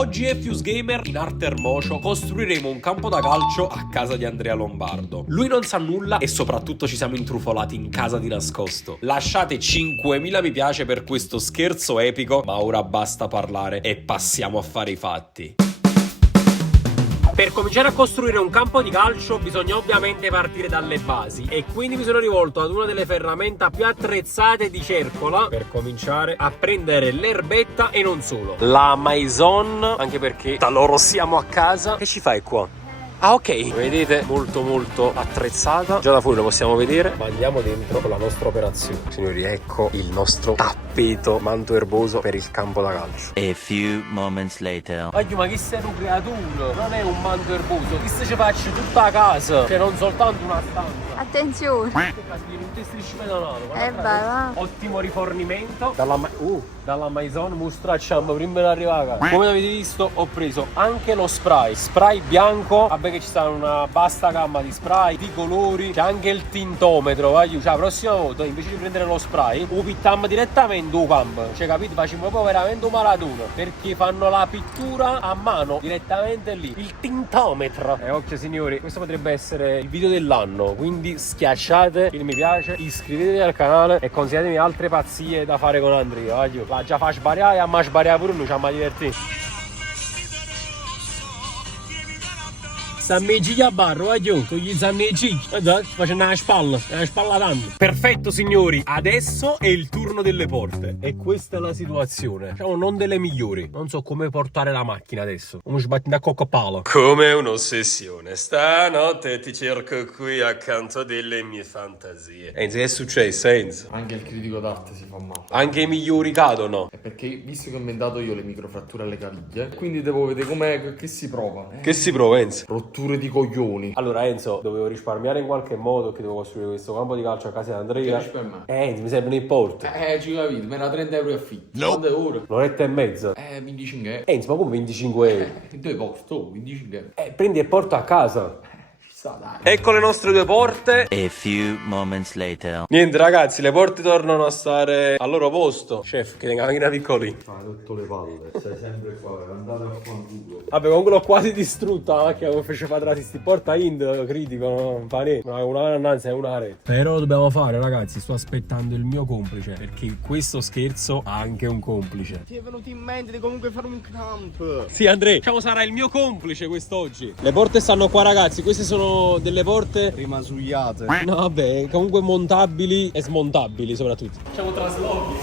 Oggi è Fuse Gamer in Arte Mocio costruiremo un campo da calcio a casa di Andrea Lombardo. Lui non sa nulla e soprattutto ci siamo intrufolati in casa di nascosto. Lasciate 5000 mi piace per questo scherzo epico, ma ora basta parlare e passiamo a fare i fatti. Per cominciare a costruire un campo di calcio bisogna ovviamente partire dalle basi e quindi mi sono rivolto ad una delle ferramenta più attrezzate di Cercola per cominciare a prendere l'erbetta e non solo. La Maison, anche perché da loro siamo a casa. Che ci fai qua? Ah, ok, vedete, molto attrezzata. Già da fuori lo possiamo vedere, ma andiamo dentro con la nostra operazione. Signori, ecco il nostro tappeto manto erboso per il campo da calcio. A few moments later. Ma chi sei un creatura? Non è un manto erboso, chi se ci faccio tutta la casa, cioè non soltanto una stanza. Attenzione. Che cazzo di un strisci pedonale. Va. Ottimo rifornimento. Dalla Maison mostracciamo prima di arrivare. Come avete visto ho preso anche lo spray bianco. Vabbè che ci sta una vasta gamma di spray, di colori. C'è anche il tintometro. Cioè la prossima volta invece di prendere lo spray lo pittiamo direttamente un campo. Cioè capite, facciamo proprio veramente un maratona, perché fanno la pittura a mano direttamente lì. Il tintometro. E occhio signori, questo potrebbe essere il video dell'anno. Quindi schiacciate il mi piace, iscrivetevi al canale e consigliatemi altre pazzie da fare con Andrea. La già fa sbariare e a me sbariare pure noi, ci abbiamo divertito. Sammeggi a barro, tu gli sammeggi, facendo una spalla tanto. Perfetto signori, adesso è il turno delle porte. E questa è la situazione, diciamo non delle migliori. Non so come portare la macchina adesso. Come sbatti da coccopalo. Come un'ossessione, stanotte ti cerco qui accanto delle mie fantasie. Enzo, che è successo Enzo? Anche il critico d'arte si fa male. Anche i migliori cadono. È perché visto che ho inventato io le microfratture alle caviglie, quindi devo vedere com'è che si prova. Che si prova Enzo? Rotture di coglioni. Allora Enzo, dovevo risparmiare in qualche modo, che devo costruire questo campo di calcio a casa di Andrea. Che risparmia? Enzo, mi servono i porti. Ci capite, me da 30 euro affitto. No. Quante ore? Un'oretta e mezza. 25 euro. Enzo, ma come 25 euro? Due posti, 25 euro. Prendi e porta a casa. Ci sta, dai. Ecco le nostre due porte. A few moments later. Niente ragazzi, le porte tornano a stare al loro posto. Chef, che tenga la macchina piccolina. Fai tutto le palle, stai sempre qua, andate a fanculo. Vabbè, comunque l'ho quasi distrutta la macchina come fece Patrati. Sti porta Ind, critico, non fa niente. Una annanza e una rete. Però lo dobbiamo fare ragazzi, sto aspettando il mio complice, perché questo scherzo ha anche un complice. Ti è venuto in mente di comunque fare un camp? Sì Andrea, diciamo sarà il mio complice quest'oggi. Le porte stanno qua ragazzi, queste sono delle porte Rimasugliate. no vabbè, comunque montabili e smontabili soprattutto. Facciamo traslochi.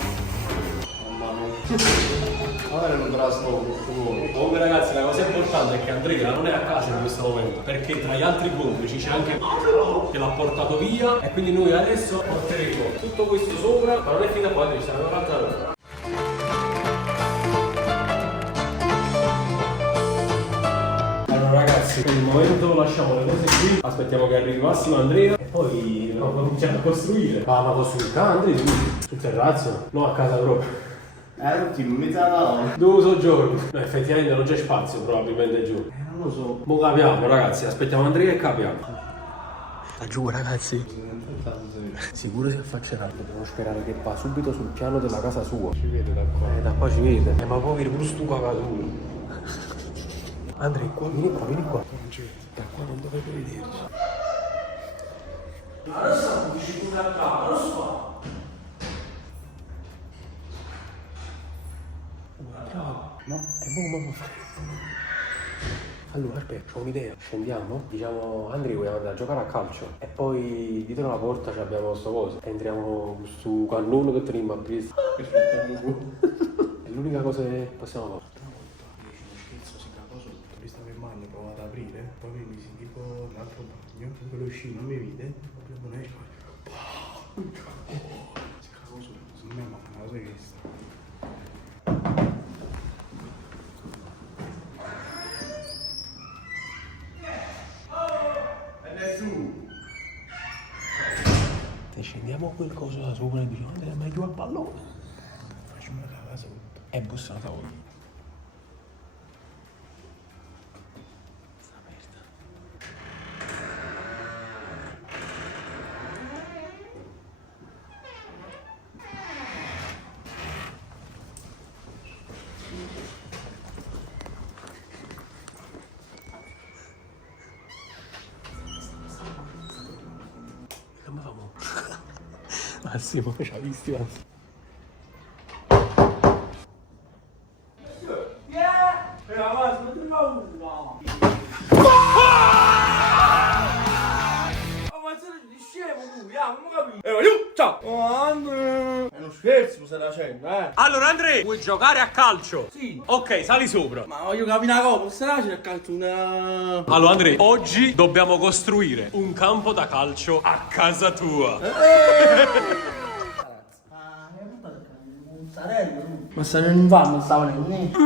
Magari non te la sto. Comunque ragazzi, la cosa importante è che Andrea non è a casa in questo momento, perché tra gli altri complici c'è anche Mauro che l'ha portato via, e quindi noi adesso porteremo tutto questo sopra, ma non è finita qua, ci sarà un'altra cosa. Ragazzi, per il momento lasciamo le cose qui, aspettiamo che arrivi Massimo Andrea e poi cominciamo a costruire. Ma costruire Andrea sul terrazzo? No, a casa proprio. L'ultimo mezz'ora. Dove soggiorno? No, effettivamente non c'è spazio probabilmente giù. Non lo so. Mo capiamo ragazzi, aspettiamo Andrea e capiamo. Da giù ragazzi. Sicuro si affaccerà, dobbiamo sperare che va subito sul piano della casa sua. Ci vede da qua. Da qua ci vede. Ma poi viene pure stu cagatura. Andrea, qua, vieni qua, vieni qua. Da qua non dovrebbe vederci. Adesso vicino a casa, lo so. Bravo. No? E boh. Allora, aspetta, ho un'idea. Scendiamo, diciamo, Andrea, vogliamo andare a giocare a calcio. E poi dietro la porta abbiamo sto coso. Entriamo su cannone che teniamo a preso. È l'unica cosa che possiamo fare. Provo ad aprire, poi mi si tipo l'altro bagno, quello uscì non mi vede, proprio non esco. Si cago su, secondo me ma fa una cosa che Se scendiamo quel coso da sopra e diciamo Andrea, ma giù al pallone. facciamo la casa sotto. È bussata oggi. Massimo, ci ha visti, Massimo. Ciao! Andrea! È uno scherzo, stai facendo, Allora Andrea, vuoi giocare a calcio? Sì. Ok, sali sopra. Ma voglio capire una cosa, stai facendo il calcio una... Allora Andrea, oggi dobbiamo costruire un campo da calcio a casa tua. Ma se non fa, non sta venendo.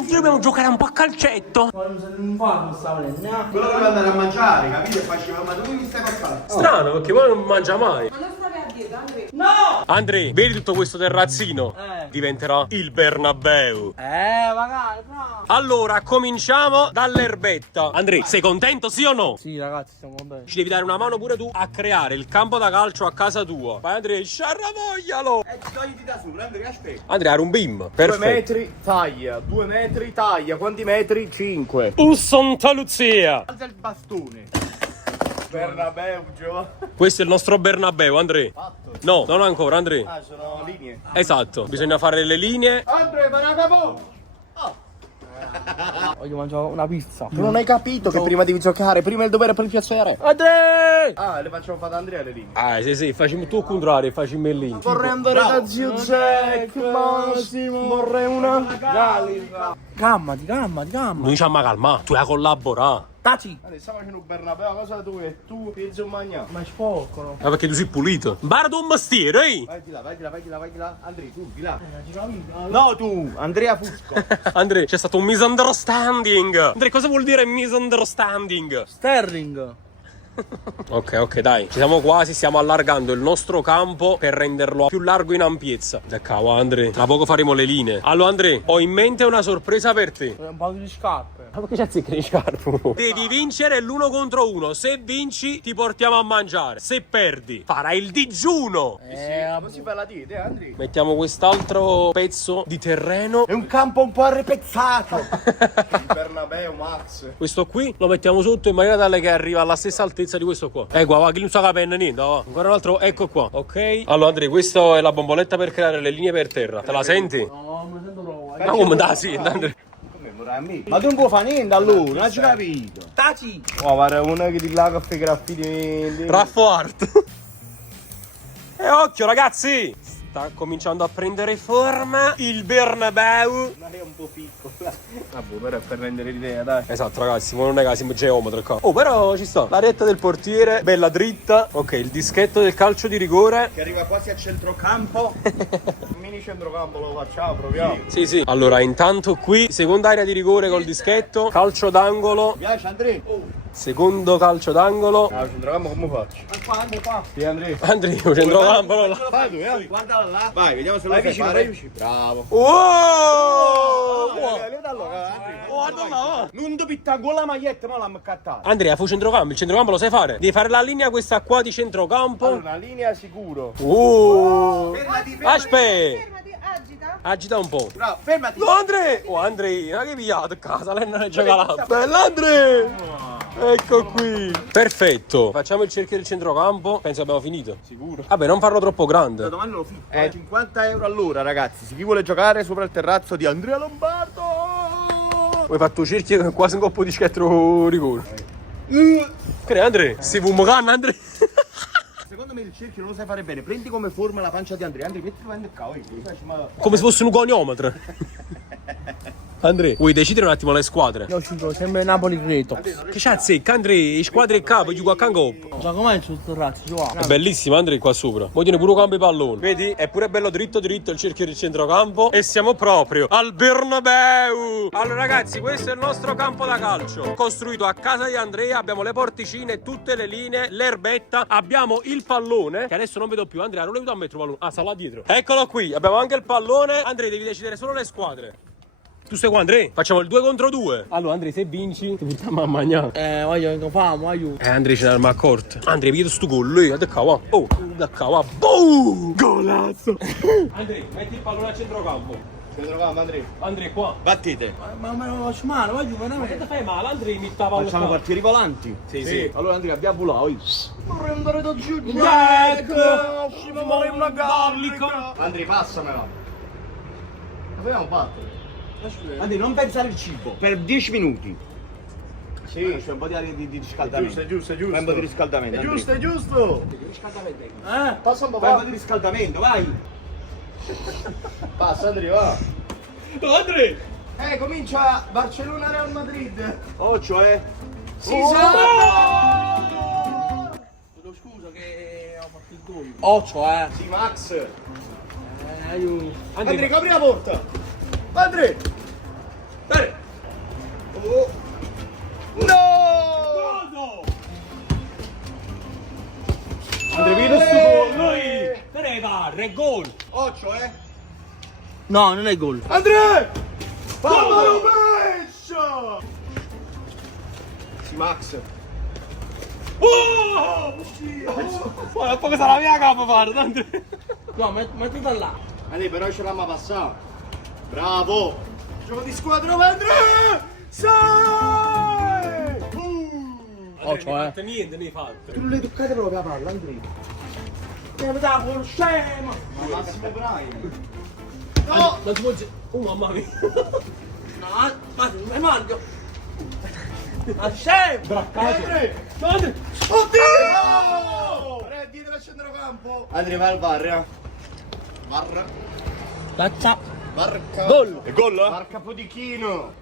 Dobbiamo giocare un po' a calcetto. Ma se non fa, non sta venendo. Quello deve andare a mangiare, capite? Faceva, ma dove mi stai portando? Strano, perché poi non mangia mai. Ma non stavi a dieta, Andrea? No! Andrea, vedi tutto questo terrazzino? Diventerà il Bernabeu. Magari, no! Allora, cominciamo dall'erbetta. Andrea, sei contento, sì o no? Sì, ragazzi, stiamo bene. Ci devi dare una mano pure tu a creare il campo da calcio a casa tua. Vai Andrea, sciarravoglialo! Ti togli da sopra, Andrea, aspetta. Andrea, era un bim. 2 Perfetto. metri, taglia. 2 metri, taglia. Quanti metri? 5. Santa Lucia. Alza il bastone. Bernabeu, Gio. Questo è il nostro Bernabeu, Andrea. No, non ancora, Andrea. Ah, sono linee. Esatto, bisogna fare le linee. Andrea, paragamo! Voglio mangiare una pizza. Tu non hai capito che prima devi giocare, prima il dovere per il piacere. Andrea! Ah, le facciamo fare ad Andrea le linee. Ah, sì, facciamo tu al contrario, facciamo il link. Vorrei andare da zio Jack, Massimo. Vorrei una gallica. Calmati. Noi ci abbiamo calmato, tu hai collaborato. Taci! Andrea, stiamo facendo un Bernabeu, cosa tu e tu pizzo magna. Ma è sporco, no? Ah, perché tu sei pulito. Bardo un mestiere, eh? Vai di là. Andrea, tu, di là. No, tu, Andrea Fusco. Andrea, c'è stato un misunderstanding. Andrea, cosa vuol dire misunderstanding? Sterling! Ok, dai, ci siamo quasi, stiamo allargando il nostro campo per renderlo più largo in ampiezza. Da cavolo, Andrea, tra poco faremo le linee. Allora, Andrea, ho in mente una sorpresa per te. Un paio di scarpe. Ma perché c'è le scarpe? Devi vincere l'1 contro 1. Se vinci, ti portiamo a mangiare. Se perdi, farai il digiuno. Come si fa la dieta, Andrea? Mettiamo quest'altro pezzo di terreno. È un campo un po' arrepezzato. Il Bernabeu, Max. Questo qui lo mettiamo sotto in maniera tale che arriva alla stessa altezza di questo qua. Va, chi non sa capire niente, va. Ancora un altro, ecco qua. Ok. Allora, Andrea, questa è la bomboletta per creare le linee per terra. Te la senti? No, mi sento troppo. Ma come da sì, Andrea. Ma tu non puoi fare niente allora, non hai capito. Taci! Oh, guarda, uno che di là che fa i graffiti. Raffo Art. E occhio, ragazzi! Sta cominciando a prendere forma il Bernabeu. Ma è un po' piccola. Vabbè, però è per rendere l'idea, dai. Esatto, ragazzi, ma non è che siamo geometri qua. Oh, però ci sta. La retta del portiere, bella dritta. Ok, il dischetto del calcio di rigore. Che arriva quasi a centrocampo. Il mini centrocampo lo facciamo, proviamo. Sì. Allora, intanto qui, seconda area di rigore col dischetto. Calcio d'angolo. Mi piace, Andrea? Secondo calcio d'angolo. Ah, il centrocampo come faccio? Qua. Sì, Andrea. Andrea, centrocampo. No, là. Vai tu, guardala là. Vai, vediamo se lo fai fare. Bravo. Oh! Guarda là. Non ti pitta con la maglietta, ma l'hanno cattata. Andrea, fu centrocampo. Il centrocampo lo sai fare? Devi fare la linea questa qua di centrocampo. Allora, una linea sicuro. Aspetta. Fermati, agita. Agita un po'. Bravo, fermati. No, Andrea! Oh, Andrea, ma che pigliato a casa? Lei non è giocata. Bella, Andrea! Ecco qui. Perfetto. Facciamo il cerchio del centrocampo. Penso abbiamo finito. Sicuro. Vabbè, non farlo troppo grande. Domani lo fico. 50 euro all'ora, ragazzi. Se chi vuole giocare sopra il terrazzo di Andrea Lombardo. Hai fatto un cerchio con quasi un coppo di schettro rigore. Che Andrea? Si fumo canna, Andrea? Secondo me il cerchio non lo sai fare bene. Prendi come forma la pancia di Andrea. Andrea, metti il cavolo. Come se fosse un goniometro. Andrea, vuoi decidere un attimo le squadre? Io scelgo sempre Napoli Creto. Che c'azzecca, Andrea? Le squadre in capo, gli qua coppo. Già com'è il suo razzo? È bellissimo, Andrea, qua sopra. Vogliono pure campo i palloni. Vedi? È pure bello dritto il cerchio del centrocampo. E siamo proprio al Bernabeu. Allora, ragazzi, questo è il nostro campo da calcio. Costruito a casa di Andrea. Abbiamo le porticine, tutte le linee, l'erbetta. Abbiamo il pallone. Che adesso non vedo più. Andrea, non l'hai veduto a mettere il pallone. Ah, sta là dietro. Eccolo qui. Abbiamo anche il pallone. Andrea, devi decidere solo le squadre. Tu sei qua, Andrea? Facciamo il 2 contro 2. Allora, Andrea, se vinci, ti portiamo a mangiare. Voglio famo, aiuto. Andrea ce ne eravamo accorti. Andrea, vedo sto gol lì, da qua. Oh, da qua. Boom! Golazzo! Andrea, metti il pallone a centrocampo. Che trovavamo Andrea? Andrea qua. Battite. Ma me lo faccio male, voglio Ma che veramente. ti fai male? Andrea mi stava Facciamo quartieri volanti? Sì. Allora Andrea abbiamo volato. Vorrei andare da giù. Jack! Vorrei una Garlico. Andrea, passamela. Dobbiamo battere. Andrea, non pensare al cibo. Per 10 minuti. Sì, c'è un po' di aria di riscaldamento. È giusto. Fai un po' di riscaldamento. È Andrea. giusto, è giusto. Passa un po'. Fai un po' di riscaldamento, vai. Passa Andrea, va. Andrea! Comincia Barcellona Real Madrid. Oh, cioè. Sì, Chiedo scusa che ho fatto il gol. 8, Sì, Max. Aiuto. Andrea, apri la porta. Andrea. Dai. Oh. No! Andrea, vedo sto gol, noi! Prega, regol! 8, No, non è gol. Andrea! Mamma rovescia! Sì, Max. Guarda, poi questa è la mia capa, guarda, Andrea! No, mettila là. Andrea, però ce l'abbiamo passata. Bravo! Gioco di squadra, va Andrea! Sei! Andrea, non hai fatto niente, ne hai fatto. Tu non le toccate proprio la palla, Andrea. Che da col scemo. Ma Massimo Brian. No! Non si può dire... Oh, mamma mia! No, ma è Mario. Ma scemo. Andrea! Andrea! Oddio! Andrea, dietro al centrocampo. Andrea, vai al VAR. VAR. Cazza. Marca. Gol. È gol? Marca Podichino.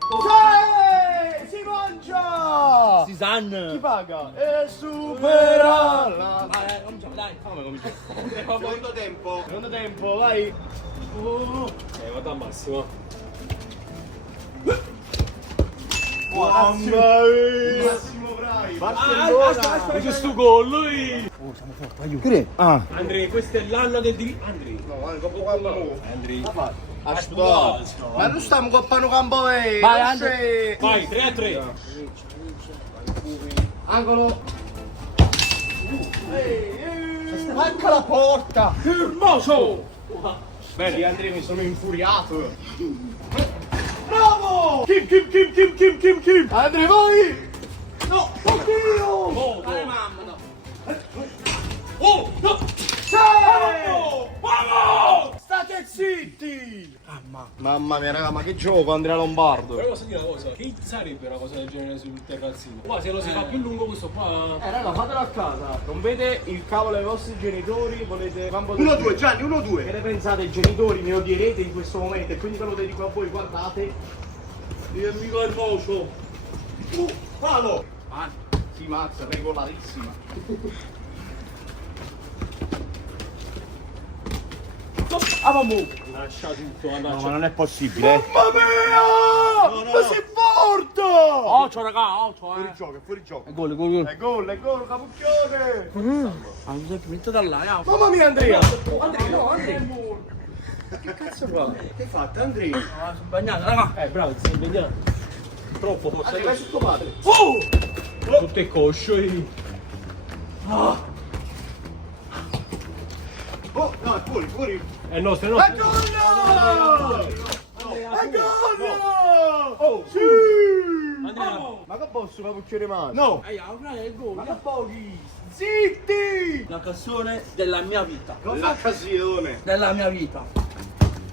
Sì! Si mangia! Si sanno. Chi paga? E supera la... Vai, cominciamo, dai. Come cominciamo? Secondo tempo. Secondo tempo, vai. Vado a Massimo. Mamma mia! Massimo Brai. Barcellona. C'è sto gol, lui! Andrea, questo è l'anno del diritto. Andrea! no, dopo quando... Andrea! Aspetta. Ma non stiamo coppando campo, Vai, Andrea. Vai, 3-3! Angolo. Spacca la porta. Hermoso! Bene, Andrea, mi sono infuriato. Bravo! Kim. Andrea, vai! No! Oddio! Dai, mamma, no. Oh! No! Sei! Vamos! State zitti! Mamma mia, raga, ma che gioco, Andrea Lombardo? Però posso dire una cosa, che sarebbe una cosa del genere sul terrazzino? Qua se lo si fa più lungo questo qua... Raga, fatelo a casa. Rompete il cavolo ai vostri genitori, volete campo 1-2, Gianni, 1-2. Che ne pensate, i genitori mi odierete in questo momento e quindi ve lo dedico a voi, guardate. Io amico hermoso. Palo! Ah, sì, Max, regolarissima. Lascia tutto, No, lascia. ma non è possibile. Mamma mia! Ma sei forte! 8, raga, 8, Fuori gioco, è fuori gioco. È gol. È gol, capucchione! Ah, mi sei messo da là, ya. Mamma mia, Andrea! Andrea. Che cazzo fa? Che hai fatto, Andrea? Ah, sono bagnato, raga. Bravo, ti sei impegnato. Troppo forse. Andrea, vai su tuo padre. Tutto è coscio, Oh, no, è fuori. È nostro, è È nostro. gol! È gol! Oh, sì! Andrea. Ma che posso capucciare male? No! Ehi, ora è il gol. Ma che pochi! Zitti! La canzone della mia vita. L'occasione! Della mia vita.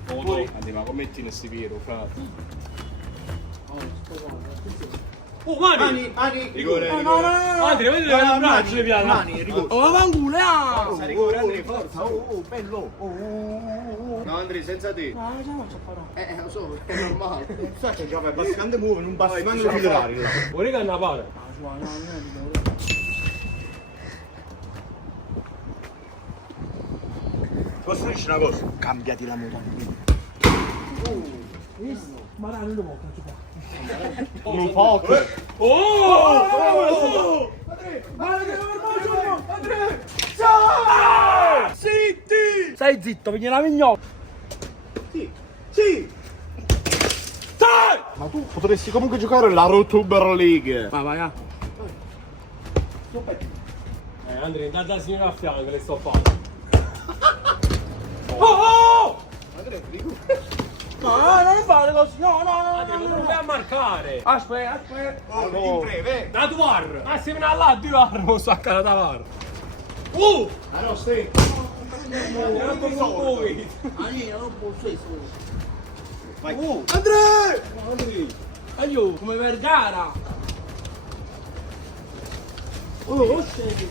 Andrea, ma commetti in sti piero, frate. Oh, mani! Rigore, No. Andrea, vedi che la braccia le piano. Mani, rigore. Oh, vangule, ah. Forza, rigore, Andrea, forza! Oh, bello! No, Andrea, senza te. No, non so farò. Lo so, è normale. Sai che gioca bastante muove, non basta manco di titolari. Vuoi che ne pare? Posso dirci una cosa? Cambiati la modalità. Ma dai, non lo può fare. Non poco. Oh! Zitti! Stai zitto, vieni la mignola. Sì! Ma tu potresti comunque giocare la Rotuber League. Vai, ah. Andrea, intanto la signora a fianco, le sto facendo. Oh! Andrea, No, non fare così, no. Non vai a marcare. Aspetta. Da tu var. Ma se viene là, tu var. Non so a casa da var. Ah no, stai. Non ti so. Vai. Andrea! Aiuto, come Vergara.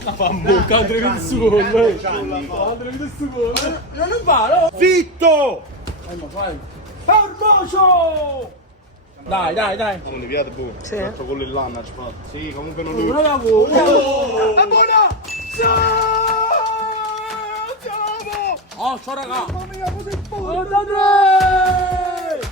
La fa un bocca, Andrea vedi su con me. Andrea vedi su con me. Non va, no? Zitto! Formoso! Dai. Non mi piace buono. Sì. Fatto con l'Irlanda ci fatto. Sì, comunque non Non la vuoi. È buona! Oh, ciao raga. Mamma mia, cos'è buono? Andrea!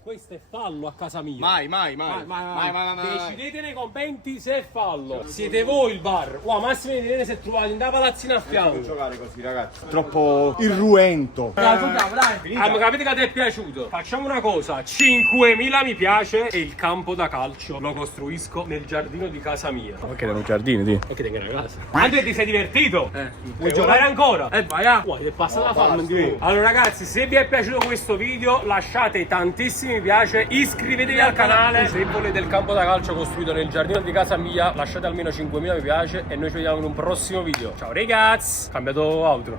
Questo è fallo a casa mia. Mai. Decidete nei commenti se è fallo. Siete voi il bar. Wow, Massimo e Irene si è trovato in da palazzina a fianco. Giocare così, ragazzi. Troppo irruento. Dai. Capite che ti è piaciuto? Facciamo una cosa: 5.000 mi piace e il campo da calcio lo costruisco nel giardino di casa mia. Ok, erano giardini, ti. E che tengo una casa. Andrea, ti sei divertito? Vuoi giocare ancora? Vai a. Ti è passata la fame. Allora ragazzi, se vi è piaciuto questo video lasciate tantissimi mi piace, iscrivetevi al canale. Se volete il campo da calcio costruito nel giardino di casa mia lasciate almeno 5.000 mi piace e noi ci vediamo in un prossimo video. Ciao ragazzi, cambiato outro.